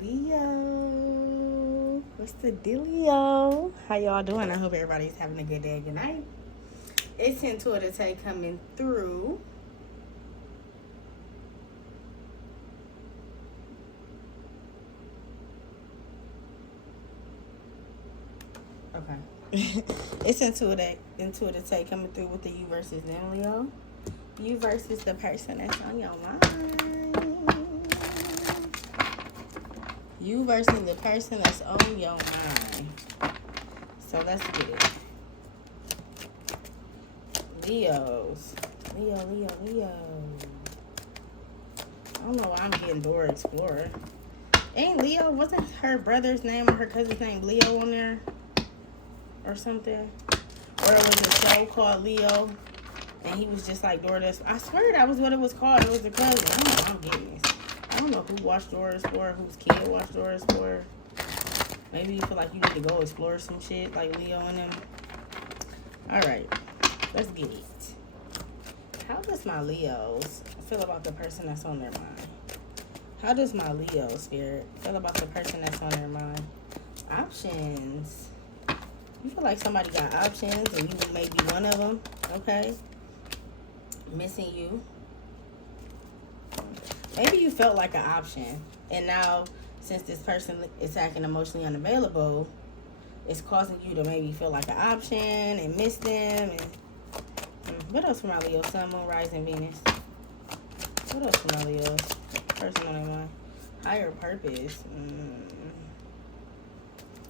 Leo, what's the dealio? How y'all doing? I hope everybody's having a good day, good night. It's Intuitive Tay coming through. Okay. It's Intuitive Tay coming through with the you versus them, Leo. You versus the person that's on your mind. You versus the person that's on your mind. So let's get it. Leos. Leo. I don't know why I'm getting Dora Explorer. Ain't Leo, wasn't her brother's name or her cousin's name Leo on there? Or something? Or it was a show called Leo. And he was just like Dora. I swear that was what it was called. It was a cousin. I don't know. I'm getting this. I don't know who watched Dora Explorer, whose kid watched Dora Explorer. Maybe you feel like you need to go explore some shit like Leo and them. Alright. Let's get it. How does my Leos feel about the person that's on their mind? How does my Leo spirit feel about the person that's on their mind? Options. You feel like somebody got options and you may be one of them. Okay. Missing you. Maybe you felt like an option. And now, since this person is acting emotionally unavailable, it's causing you to maybe feel like an option and miss them. And what else for my Leo? Sun, Moon, Rising, Venus. What else for my Leos? Person on their mind. Higher purpose.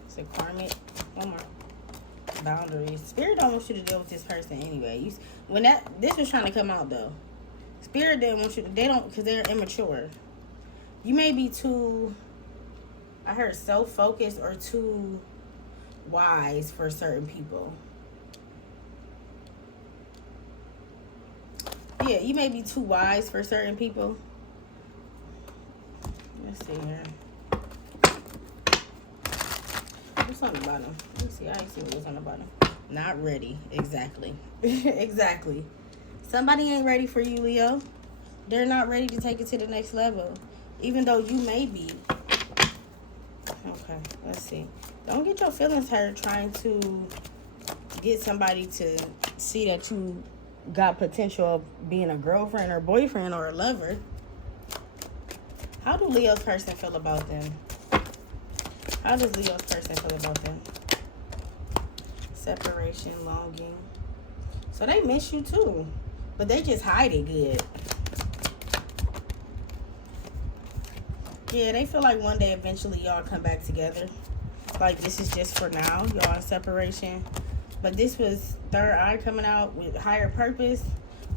It's a karmic. One more. Boundaries. Spirit don't want you to deal with this person anyway. This was trying to come out though. Spirit didn't want you to. They don't, because they're immature. You may be too, I heard, self-focused or too wise for certain people. Yeah, you may be too wise for certain people. Let's see here. What's on the bottom? Let's see. I ain't see what's on the bottom. Not ready. Exactly. Exactly. Somebody ain't ready for you, Leo. They're not ready to take it to the next level. Even though you may be. Okay, let's see. Don't get your feelings hurt trying to get somebody to see that you got potential of being a girlfriend or boyfriend or a lover. How do Leo's person feel about them? How does Leo's person feel about them? Separation, longing. So they miss you too. But they just hide it good. Yeah, they feel like one day eventually y'all come back together. Like this is just for now. Y'all in separation. But this was third eye coming out with higher purpose.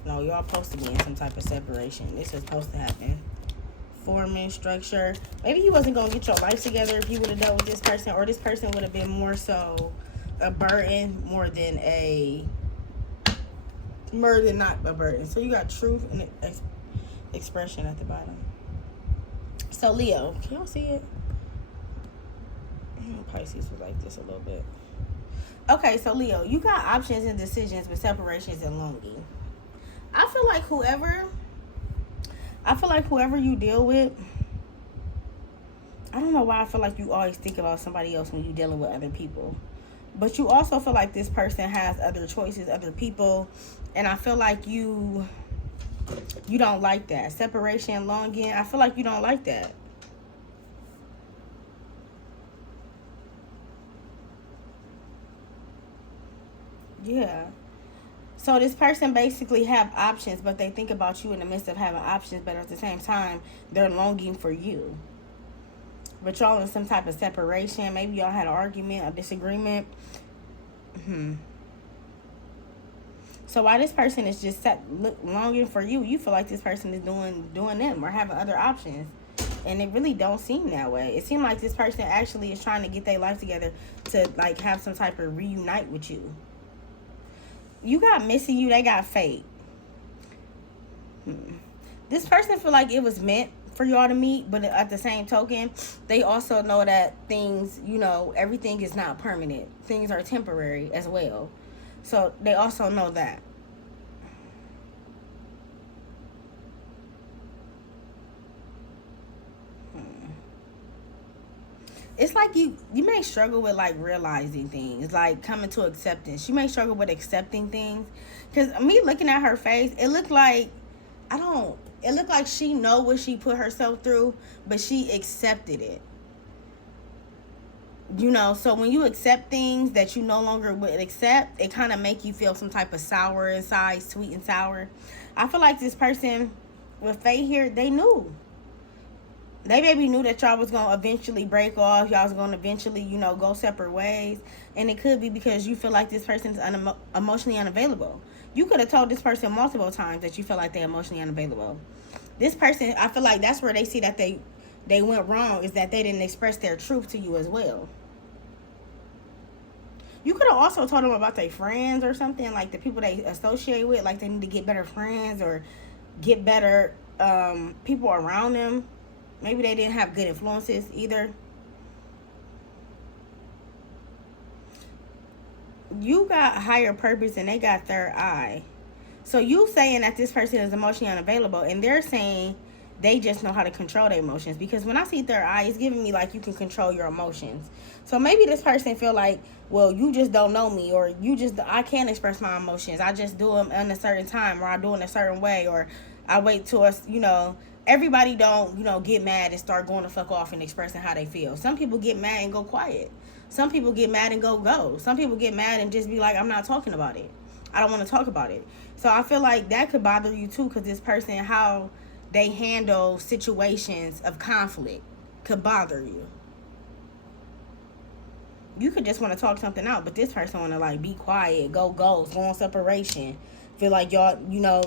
No, y'all supposed to be in some type of separation. This was supposed to happen. Forming, structure. Maybe you wasn't going to get your life together if you would have dealt with this person. Or this person would have been more so a burden more than not a burden. So you got truth and expression at the bottom. So Leo, can y'all see it? Pisces was like this a little bit. Okay, so Leo, you got options and decisions with separations and longing. I feel like whoever you deal with, I don't know why I feel like you always think about somebody else when you're dealing with other people. But you also feel like this person has other choices, other people. And I feel like you don't like that. Separation, longing, I feel like you don't like that. Yeah. So this person basically have options, but they think about you in the midst of having options, but at the same time, they're longing for you. But y'all in some type of separation. Maybe y'all had an argument, a disagreement. So while this person is just longing for you, you feel like this person is doing them or having other options. And it really don't seem that way. It seems like this person actually is trying to get their life together to like have some type of reunite with you. You got missing you, they got fate. This person feel like it was meant for y'all to meet, but at the same token, they also know that things, everything is not permanent. Things are temporary as well. So they also know that. it's like you may struggle with like realizing things, like coming to acceptance. You may struggle with accepting things, because me looking at her face, it looked like it looked like she know what she put herself through, but she accepted it. You know, so when you accept things that you no longer would accept, it kind of make you feel some type of sour inside, sweet and sour. I feel like this person with Faye here, they knew. They maybe knew that y'all was going to eventually break off. Y'all was going to eventually, you know, go separate ways. And it could be because you feel like this person's emotionally unavailable. You could have told this person multiple times that you feel like they're emotionally unavailable. This person, I feel like that's where they see that they went wrong, is that they didn't express their truth to you as well. You could have also told them about their friends or something, like the people they associate with, like they need to get better friends or get better people around them. Maybe they didn't have good influences either. You got higher purpose and they got third eye. So you saying that this person is emotionally unavailable, and they're saying they just know how to control their emotions. Because when I see third eye, it's giving me like you can control your emotions. So maybe this person feel like, well, you just don't know me, or I can't express my emotions. I just do them in a certain time, or I do it in a certain way, or I wait till us, you know. Everybody don't, you know, get mad and start going to fuck off and expressing how they feel. Some people get mad and go quiet. Some people get mad and go. Some people get mad and just be like, I'm not talking about it. I don't want to talk about it. So I feel like that could bother you too, because this person, how they handle situations of conflict could bother you. You could just want to talk something out, but this person want to like be quiet, go on separation. Feel like y'all, you know,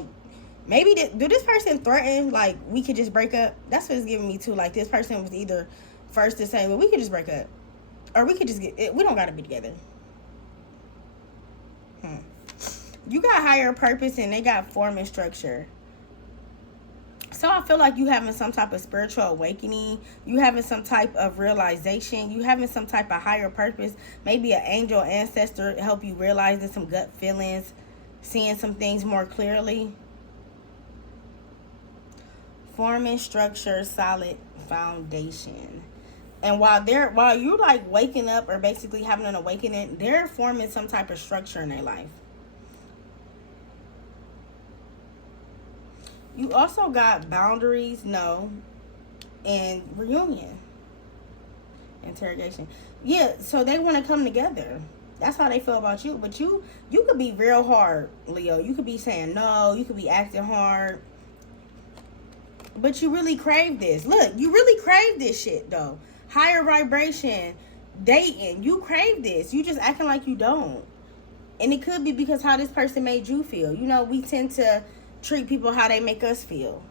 maybe do this person threaten like we could just break up? That's what it's giving me too. Like this person was either first to say, well, we could just break up, or we could just we don't got to be together. You got higher purpose and they got form and structure. So I feel like you having some type of spiritual awakening. You having some type of realization. You having some type of higher purpose. Maybe an angel ancestor help you realize some gut feelings, seeing some things more clearly. Forming structure, solid foundation. And while you like waking up or basically having an awakening, they're forming some type of structure in their life. You also got boundaries, no, and reunion. Interrogation. Yeah, so they want to come together. That's how they feel about you. But you could be real hard, Leo. You could be saying no. You could be acting hard. But you really crave this. Look, you really crave this shit, though. Higher vibration, dating. You crave this. You just acting like you don't. And it could be because how this person made you feel. You know, we tend to treat people how they make us feel.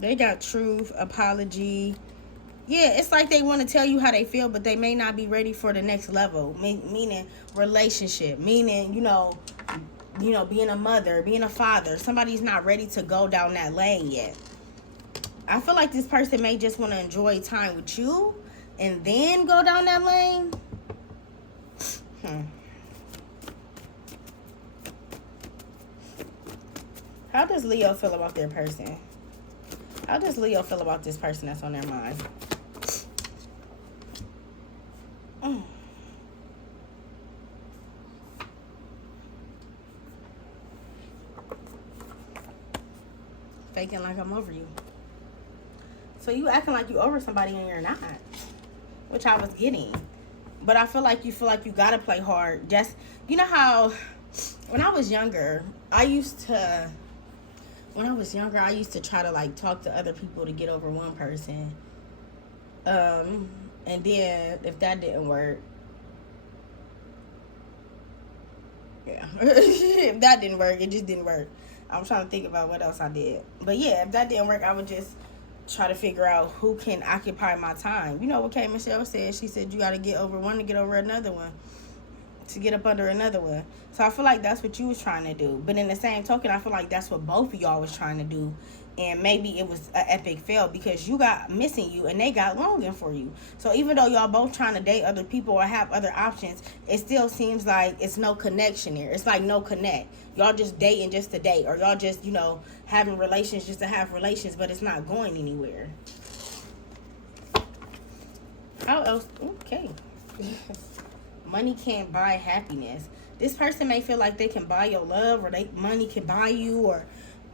They got truth, apology. Yeah, it's like they want to tell you how they feel, but they may not be ready for the next level. Meaning relationship. Meaning, you know, being a mother, being a father. Somebody's not ready to go down that lane yet. I feel like this person may just want to enjoy time with you and then go down that lane. How does Leo feel about their person? How does Leo feel about this person that's on their mind? Faking like I'm over you. So you acting like you over somebody and you're not. Which I was getting. But I feel like you gotta play hard. Just, you know how when I was younger, I used to try to like talk to other people to get over one person. And then if that didn't work, yeah. If that didn't work, it just didn't work. I'm trying to think about what else I did. But yeah, if that didn't work, I would just try to figure out who can occupy my time. You know what K. Michelle said? She said you got to get over one to get over another one. to get up under another one. So I feel like that's what you was trying to do. But in the same token, I feel like that's what both of y'all was trying to do. And maybe it was an epic fail because you got missing you and they got longing for you. So even though y'all both trying to date other people or have other options, it still seems like it's no connection there. It's like no connect. Y'all just dating just to date, or y'all just, you know, having relations just to have relations, but it's not going anywhere. How else? Okay. Money can't buy happiness. This person may feel like they can buy your love, or money can buy you, or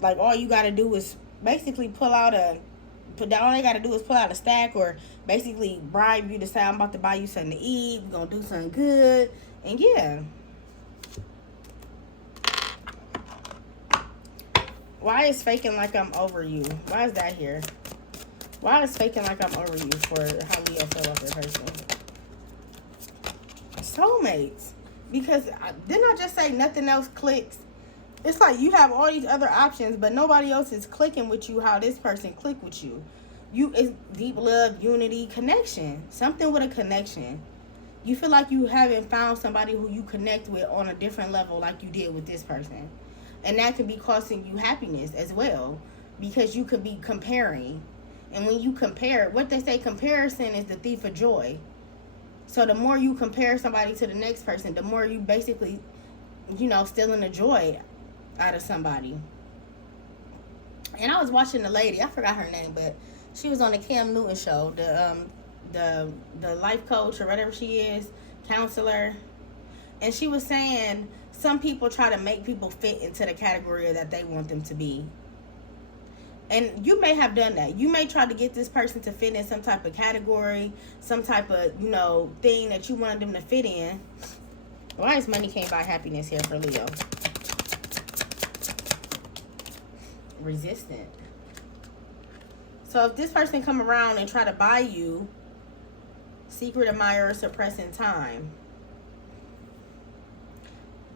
like all you gotta do is basically all they gotta do is pull out a stack, or basically bribe you to say, I'm about to buy you something to eat, we're gonna do something good, and yeah. Why is faking like I'm over you? Why is that here? Why is faking like I'm over you for how Leo feel about their person? Soulmates. Because didn't I just say nothing else clicks? It's like you have all these other options, but nobody else is clicking with you how this person clicked with you. It's deep love, unity, connection. Something with a connection. You feel like you haven't found somebody who you connect with on a different level like you did with this person. And that could be causing you happiness as well, because you could be comparing. And when you compare, what they say, comparison is the thief of joy. So the more you compare somebody to the next person, the more you basically, you know, stealing the joy out of somebody. And I was watching the lady, I forgot her name, but she was on the Cam Newton show, the life coach or whatever she is, counselor. And she was saying some people try to make people fit into the category that they want them to be. And you may have done that. You may try to get this person to fit in some type of category, some type of, you know, thing that you wanted them to fit in. Why is money can't buy happiness here for Leo? Resistant. So if this person come around and try to buy you, secret admirer, suppressing time.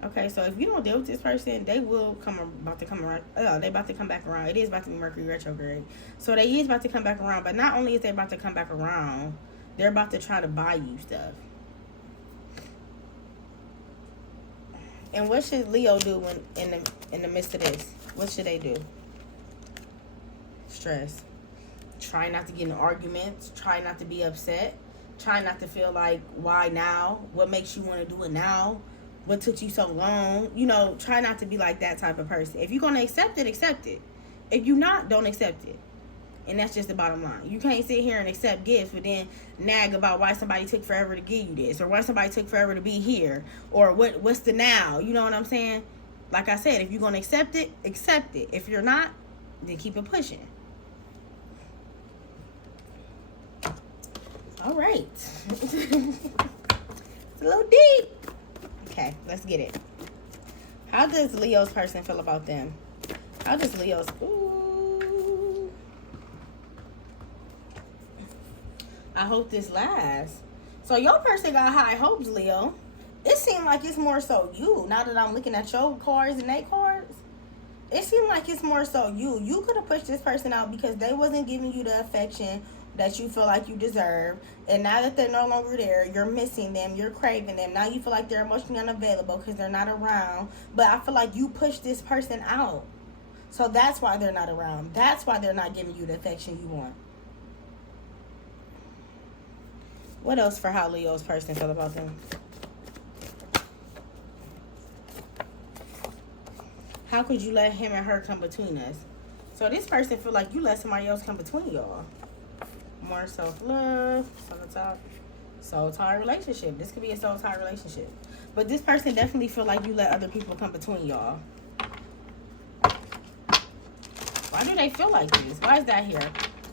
Okay, so if you don't deal with this person, they will about to come around. Oh, they about to come back around. It is about to be Mercury retrograde. So they is about to come back around. But not only is they about to come back around, they're about to try to buy you stuff. And what should Leo do when in the midst of this? What should they do? Stress. Try not to get in arguments. Try not to be upset. Try not to feel like, why now? What makes you want to do it now? What took you so long? You know, try not to be like that type of person. If you're going to accept it, accept it. If you're not, don't accept it. And that's just the bottom line. You can't sit here and accept gifts, but then nag about why somebody took forever to give you this, or why somebody took forever to be here, or what's the now? You know what I'm saying? Like I said, if you're going to accept it, accept it. If you're not, then keep it pushing. All right. It's a little deep. Okay, let's get it. How does Leo's person feel about them? How does Leo's... Ooh. I hope this lasts. So your person got high hopes, Leo. It seemed like it's more so you. Now that I'm looking at your cards and their cards, it seemed like it's more so you. You could have pushed this person out because they wasn't giving you the affection that you feel like you deserve. And now that they're no longer there, you're missing them, you're craving them. Now you feel like they're emotionally unavailable because they're not around. But I feel like you pushed this person out. So that's why they're not around. That's why they're not giving you the affection you want. What else for how Leo's person feel about them? How could you let him and her come between us? So this person feel like you let somebody else come between y'all. More self-love, soul tie relationship. This could be a soul tie relationship. But this person definitely feel like you let other people come between y'all. Why do they feel like this? Why is that here?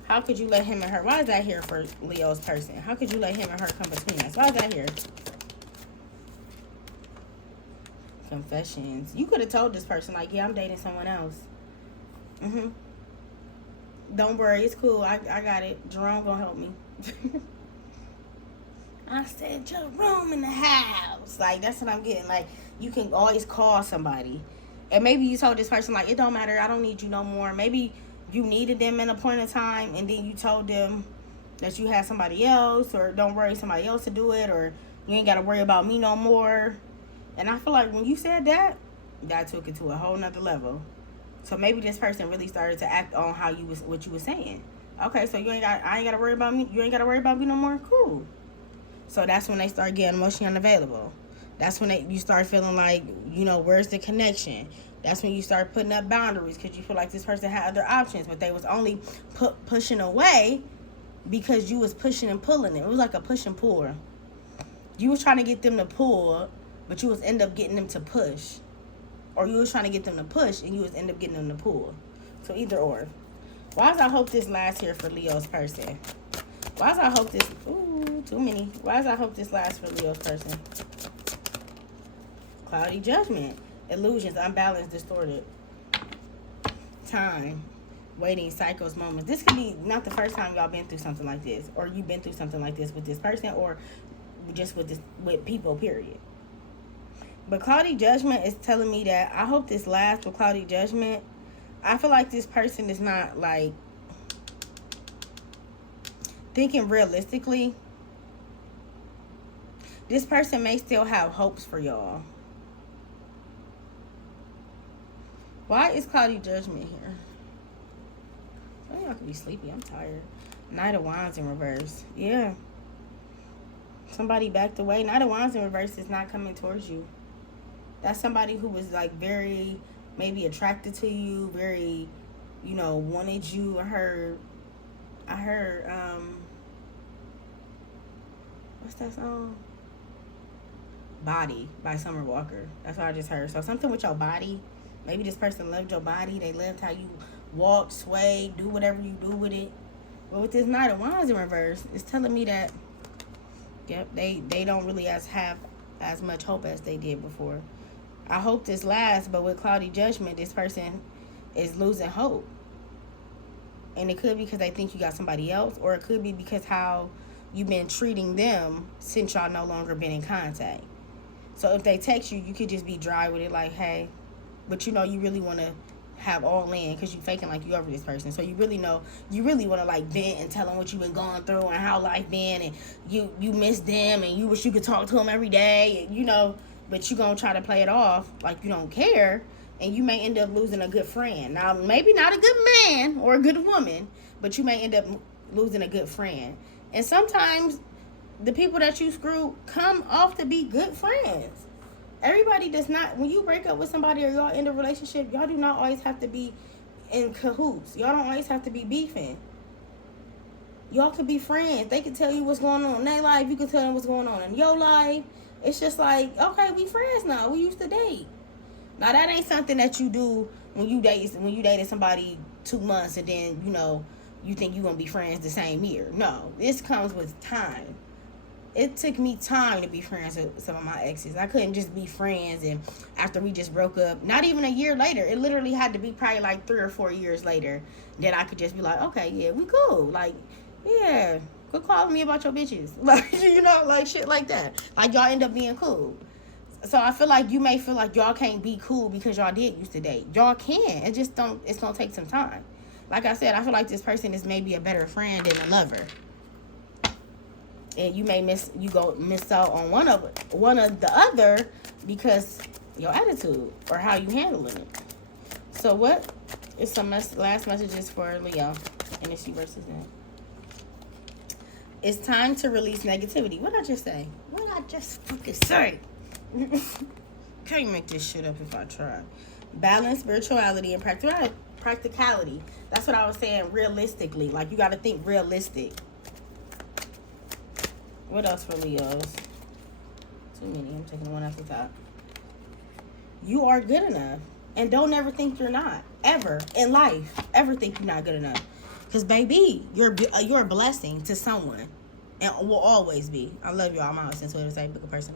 How could you let him and her? Why is that here for Leo's person? How could you let him and her come between us? Why is that here? Confessions. You could have told this person, like, yeah, I'm dating someone else. Don't worry, it's cool. I got it. Jerome gonna help me. I said Jerome in the house. Like, that's what I'm getting. Like, you can always call somebody. And maybe you told this person, like, it don't matter. I don't need you no more. Maybe you needed them in a point of time, and then you told them that you had somebody else, or don't worry, somebody else to do it, or you ain't got to worry about me no more. And I feel like when you said that, that took it to a whole nother level. So maybe this person really started to act on what you was saying. Okay, so I ain't gotta worry about me. You ain't gotta worry about me no more. Cool. So that's when they start getting emotionally unavailable. That's when you start feeling like, where's the connection? That's when you start putting up boundaries because you feel like this person had other options, but they was only pushing away because you was pushing and pulling it. It was like a push and pull. You was trying to get them to pull, but you was end up getting them to push. Or you was trying to get them to push and you was end up getting them to pull. So either or. Why does I hope this lasts here for Leo's person? Why does I hope this... Ooh, too many. Why does I hope this lasts for Leo's person? Cloudy judgment. Illusions, unbalanced, distorted. Time. Waiting, cycles, moments. This could be not the first time y'all been through something like this. Or you've been through something like this with this person. Or just with people, period. But cloudy judgment is telling me that I hope this lasts with cloudy judgment. I feel like this person is not, like, thinking realistically. This person may still have hopes for y'all. Why is cloudy judgment here? I think I could be sleepy. I'm tired. Knight of Wands in reverse. Yeah. Somebody backed away. Knight of Wands in reverse is not coming towards you. That's somebody who was, like, very, maybe attracted to you, very, wanted you. I heard, what's that song? Body by Summer Walker. That's what I just heard. So something with your body. Maybe this person loved your body. They loved how you walk, sway, do whatever you do with it. But with this Knight of Wands in reverse, it's telling me that, yep, they don't really have as much hope as they did before. I hope this lasts, but with cloudy judgment, this person is losing hope. And it could be because they think you got somebody else, or it could be because how you've been treating them since y'all no longer been in contact. So if they text you, you could just be dry with it, like, hey, but you really want to have all in because you faking like you over this person. So you really want to, like, vent and tell them what you've been going through and how life been, and you miss them and you wish you could talk to them every day, but you gonna try to play it off like you don't care, and you may end up losing a good friend. Now, maybe not a good man or a good woman, but you may end up losing a good friend. And sometimes the people that you screw come off to be good friends. Everybody does not, when you break up with somebody or y'all end a relationship, y'all do not always have to be in cahoots. Y'all don't always have to be beefing. Y'all could be friends. They can tell you what's going on in their life. You can tell them what's going on in your life. It's just like, okay, we friends now. We used to date. Now, that ain't something that you do when you dated somebody 2 months and then, you think you're going to be friends the same year. No, this comes with time. It took me time to be friends with some of my exes. I couldn't just be friends and after we just broke up, not even a year later. It literally had to be probably like 3 or 4 years later that I could just be like, okay, yeah, we cool. Like, yeah, quit calling me about your bitches. Like, like shit like that. Like, y'all end up being cool. So I feel like you may feel like y'all can't be cool because y'all did used to date. Y'all can. It's gonna take some time. Like I said, I feel like this person is maybe a better friend than a lover. And you may miss out on one of the other because your attitude or how you handling it. So what is some last messages for Leo and it's you versus them? It's time to release negativity. What did I just say? What did I just fucking say? Can't make this shit up if I try. Balance, spirituality, and practicality. That's what I was saying, realistically. Like, you got to think realistic. What else for Leos? Too many. I'm taking one off the top. You are good enough. And don't ever think you're not. Ever. In life. Ever think you're not good enough. Because, baby, you're a blessing to someone. And will always be. I love y'all. I'm out since we're the same book of person.